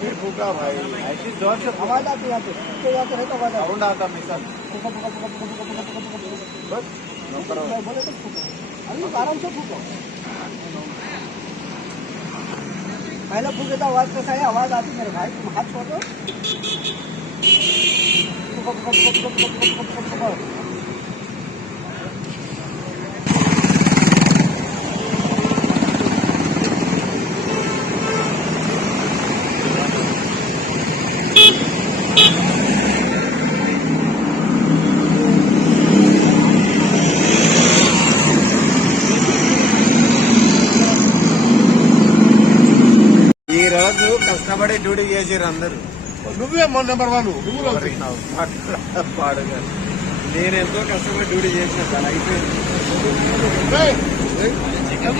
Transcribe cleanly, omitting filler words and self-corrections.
फिर फूका भाई, ऐसी जोर से आवाज आती है यहाँ पे, तो यहाँ पे रहता आवाज आता साउंड आता मिसल फूका फूका फूका फूका फूका फूका फूका फूका फूका। बस नंबर मैं बोले तो फूको, अभी आराम से फूको। पहले फूके तो आवाज कैसा है, आवाज आती मेरे भाई, तुम हाथ छोड़ दो। फूका फूका फूका फूका फूका फूका फूका फूका। ఈ రోజు కష్టపడి డ్యూటీ చేసారు అందరూ. నువ్వే నెంబర్ 1 నువ్వు పాడుగా నేను ఎంతో కష్టపడి డ్యూటీ చేసిన సార్. అయిపోయింది. చికెన్